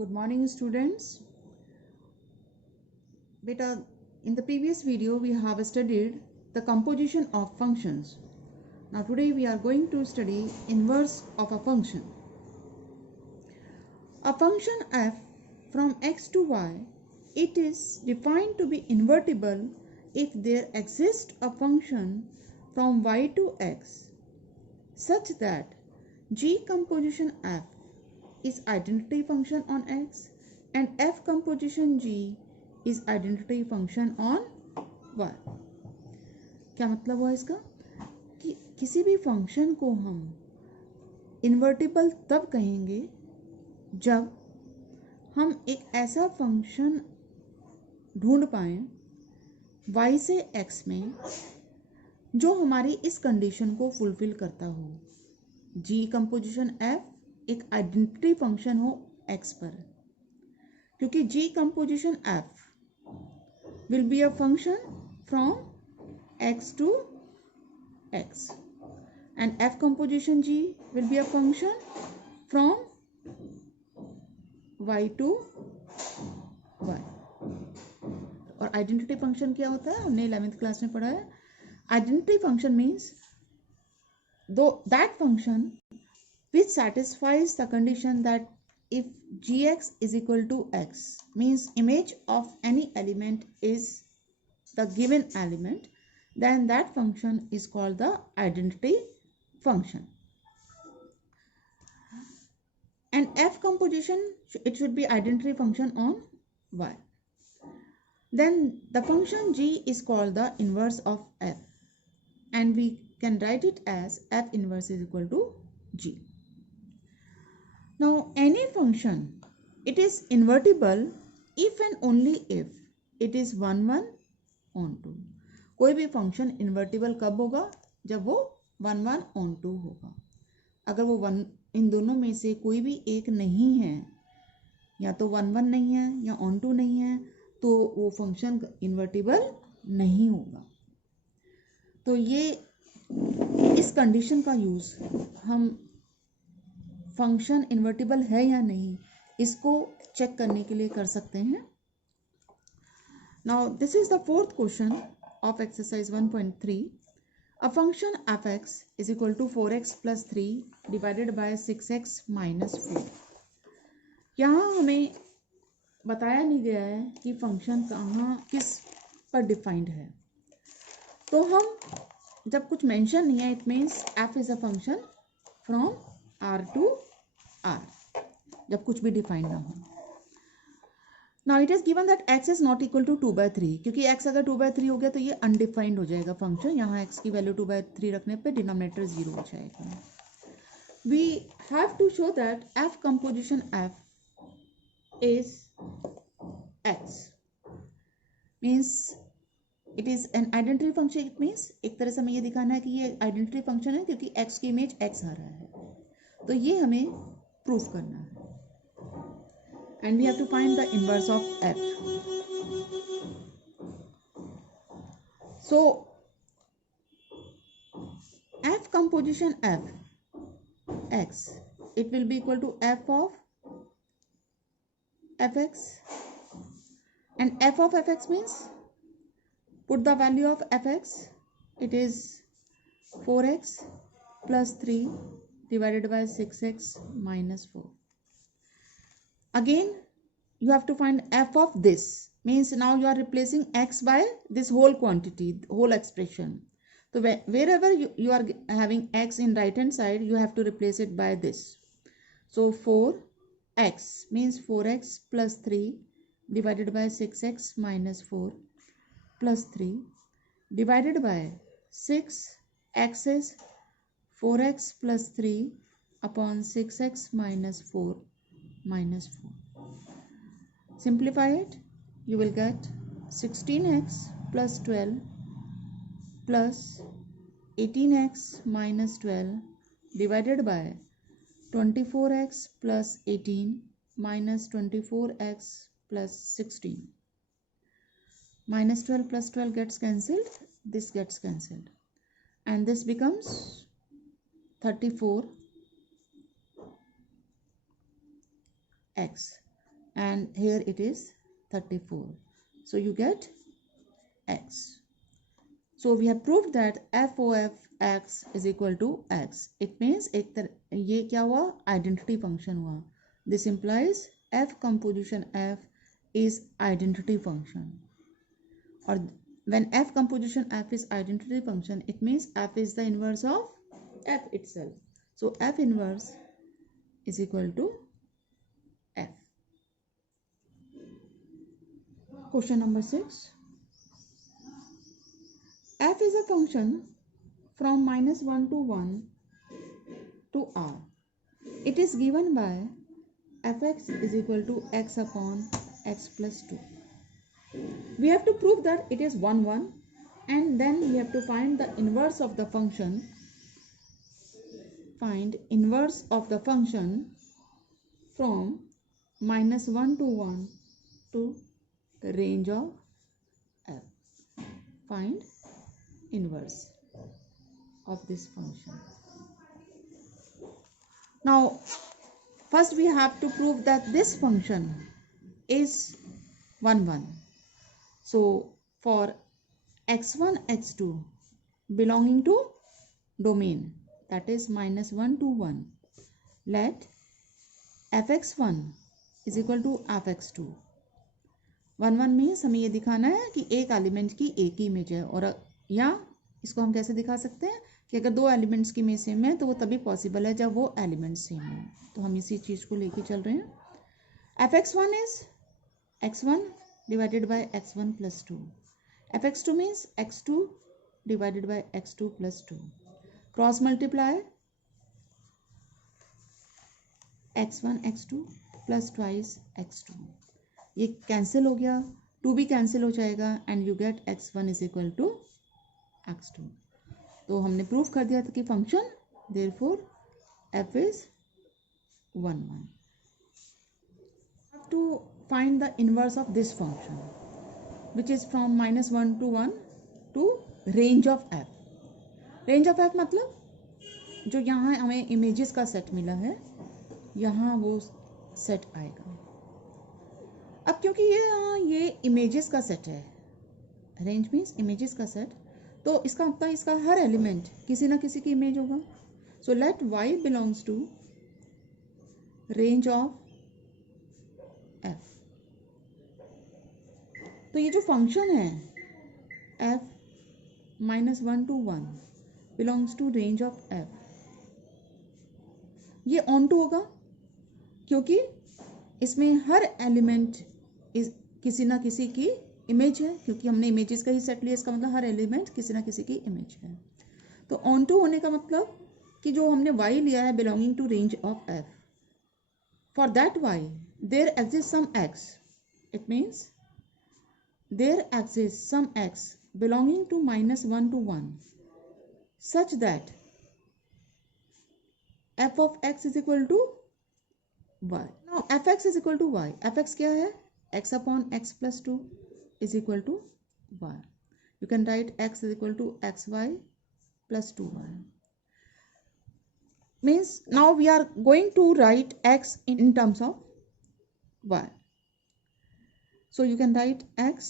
Good morning, students. Beta, in the previous video, we have studied the composition of functions. Now, today we are going to study inverse of a function. A function f from x to y, it is defined to be invertible if there exists a function from y to x such that g composition f is identity function on x and f composition g is identity function on y. क्या मतलब हुआ इसका कि किसी भी function को हम invertible तब कहेंगे जब हम एक ऐसा फंक्शन ढूंढ पाएं y से x में जो हमारी इस कंडीशन को फुलफिल करता हो, g कंपोजिशन f एक आइडेंटिटी फंक्शन हो x पर, क्योंकि g composition f will be a function from x to x and f composition g will be a function from y to y. और identity function क्या होता है, हमने 11th class में पढ़ा है. Identity function means that function which satisfies the condition that if gx is equal to x, means image of any element is the given element, then that function is called the identity function. And f composition, it should be identity function on y. Then the function g is called the inverse of f, and we can write it as f inverse is equal to g. Now any function, it is invertible if and only if it is 1 1 on 2. कोई भी function invertible कब होगा, जब वो 1 1 on 2 होगा. अगर वो इन दोनों में से कोई भी एक नहीं है, या तो 1 1 नहीं है या on 2 नहीं है, तो वो फंक्शन इन्वर्टिबल नहीं होगा. तो ये इस कंडीशन का यूज हम फंक्शन इन्वर्टिबल है या नहीं इसको चेक करने के लिए कर सकते हैं. Now this is the fourth question of exercise 1.3. A function f(x) is equal to 4x plus 3 divided by 6x minus 4. यहाँ हमें बताया नहीं गया है कि फंक्शन कहाँ किस पर डिफाइंड है. तो हम जब कुछ मेंशन नहीं है, it means f is a function from r to r, जब कुछ भी डिफाइंड ना हो. Now it is given that x is not equal to 2/3, क्योंकि x अगर 2/3 हो गया तो ये अनडिफाइंड हो जाएगा फंक्शन. यहाँ x की वैल्यू 2/3 रखने पे डिनोमिनेटर 0 हो जाएगा. We have to show that f composition f is x, means it is an identity function. It means एक तरह से हमें ये दिखाना है कि ये आइडेंटिटी फंक्शन है क्योंकि x की इमेज x आ रहा है. तो ये हमें प्रूफ करना है. And we have to find the inverse of f. So f composition f x, it will be equal to f of fx, and f of fx means put the value of fx, it is 4x plus 3 divided by 6x minus 4. Again you have to find f of this, means now you are replacing x by this whole quantity, whole expression. So wherever you are having x in right hand side, you have to replace it by this. So 4x means 4x plus 3 divided by 6x minus 4 plus 3 divided by 6x is 4x plus 3 upon 6x minus 4 minus 4. Simplify it, you will get 16x plus 12 plus 18x minus 12 divided by 24x plus 18 minus 24x plus 16. Minus 12 plus 12 gets cancelled, this gets cancelled, and this becomes 34x. and here it is 34. So you get x. So we have proved that f of x is equal to x. It means ये क्या हुआ, identity function हुआ. This implies f composition f is identity function. Or when f composition f is identity function, it means f is the inverse of f itself. So f inverse is equal to f. Question number 6. F is a function from -1 to 1 to r. It is given by fx is equal to x upon x plus 2. We have to prove that it is 1 1, and then we have to find the inverse of the function. Find inverse of the function from -1 to 1 to range of f. Find inverse of this function. Now first we have to prove that this function is 1 1. So for x1 x2 belonging to domain, that is -1 to 1, let fx1 is equal to fx2. 1 1 means हमें ये दिखाना है कि एक element की एक ही image है. और या इसको हम कैसे दिखा सकते हैं कि अगर दो एलिमेंट्स की इमेज सेम है तो वो तभी पॉसिबल है जब वो एलिमेंट सेम है. तो हम इसी चीज़ को लेके चल रहे हैं. fx1 is x1 divided by x1 plus 2. fx2 means x2 divided by x2 plus 2. Cross multiply x1 x2 plus twice x2. ये कैंसिल हो गया, 2 भी कैंसिल हो जाएगा and you get x1 is equal to x2. तो हमने proof कर दिया था कि function therefore f is 1 1. To find the inverse of this function, which is from -1 to 1 to range of f. Range of f मतलब जो यहाँ हमें इमेजेस का सेट मिला है, यहाँ वो सेट आएगा. अब क्योंकि ये इमेजेस का सेट है, रेंज मीन्स इमेजेस का सेट, तो इसका मतलब इसका हर एलिमेंट किसी ना किसी की इमेज होगा. So let y belongs to range of f. तो ये जो फंक्शन है f -1 to 1 belongs to range of f, ये ऑन टू होगा क्योंकि इसमें हर एलिमेंट किसी ना किसी की इमेज है. क्योंकि हमने इमेजेस का ही सेट लिया, इसका मतलब हर एलिमेंट किसी ना किसी की इमेज है. तो ऑन टू होने का मतलब कि जो हमने y लिया है belonging to range of f, for that y there exists some x. It means there exists some x belonging to -1 to 1 such that f of x is equal to y. Now fx is equal to y. fx क्या है? x upon x plus 2 is equal to y. You can write x is equal to xy plus 2y. Means now we are going to write x in terms of y. So you can write x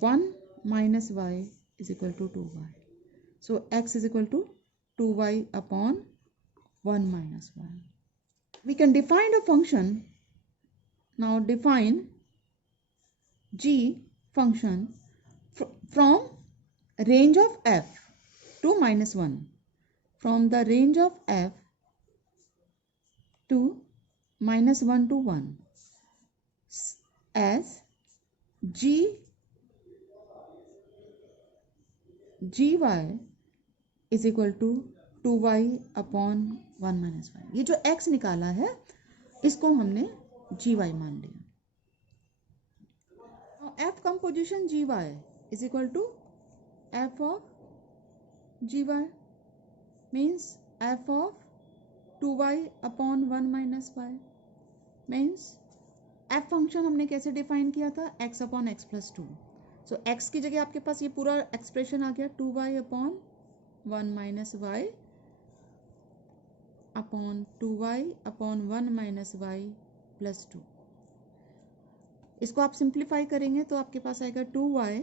1 minus y is equal to 2y. So x is equal to 2y upon 1 minus y. We can define a function. Now define g function from range of f to -1. From the range of f to -1 to 1 as gy is equal to 2y upon 1 minus y. ये जो x निकाला है इसको हमने gy मान लिया. Now f composition gy is equal to f of gy means f of 2y upon 1 minus y means f function हमने कैसे डिफाइन किया था? x upon x plus 2. सो x की जगह आपके पास ये पूरा एक्सप्रेशन आ गया 2y upon 1 minus y upon 2y upon 1 minus y plus 2। इसको आप सिंप्लीफाई करेंगे तो आपके पास आएगा 2y,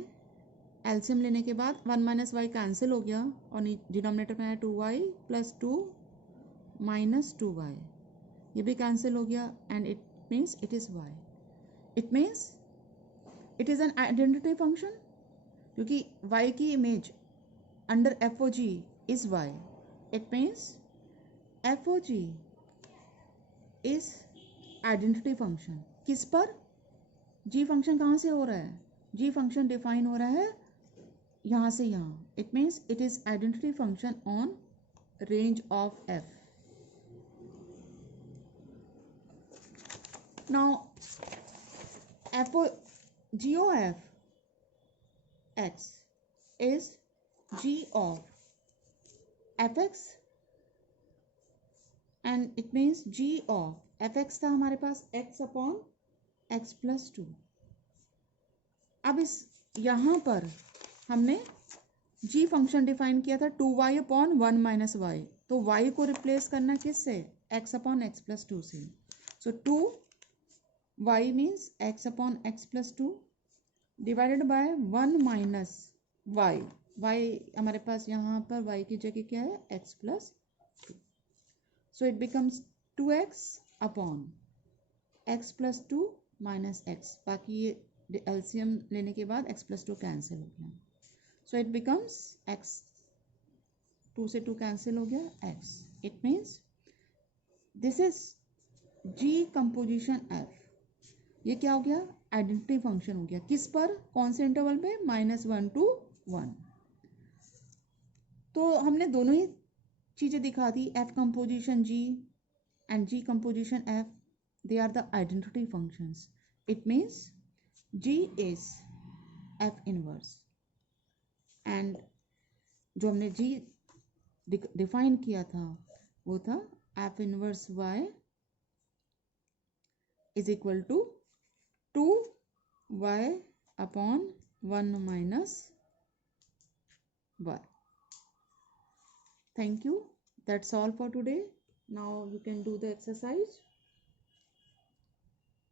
एलसीएम लेने के बाद 1 माइनस वाई कैंसिल हो गया और डिनोमिनेटर में आया 2y प्लस 2 माइनस 2y, ये भी कैंसिल हो गया and it means it is y। It means it is an identity function क्योंकि y की image under f o g is y। It means f o g is identity function. किस पर? जी function कहाँ से हो रहा है? जी फंक्शन डिफाइन हो रहा है यहाँ से यहाँ। It means it is identity function on range of f. Now f o g o f x is g of f x and it means g of f x था हमारे पास x upon x plus 2। अब इस यहाँ पर हमने जी function define किया था 2y अपॉन 1 माइनस वाई, तो y को रिप्लेस करना किससे? x अपॉन एक्स प्लस 2 से। So 2y means x upon x plus 2 divided by 1 minus y. y हमारे पास यहाँ पर y की जगह क्या है? x plus 2। So it becomes 2x upon x plus 2 minus x, बाकी ये एलसीएम लेने के बाद x प्लस 2 कैंसिल हो गया। सो इट बिकम्स x, 2 से 2 कैंसिल हो गया x। It means this is g composition f। ये क्या हो गया? आइडेंटिटी फंक्शन हो गया। किस पर? कौन से इंटरवल पे? -1 to 1। तो हमने दोनों ही चीज़ें दिखा दी, f composition g and g composition f, they are the identity functions. It means g is f inverse and जो हमने g डिफाइन किया था वो था f inverse y is equal to 2y upon 1 minus y. Thank you. That's all for today. Now you can do the exercise.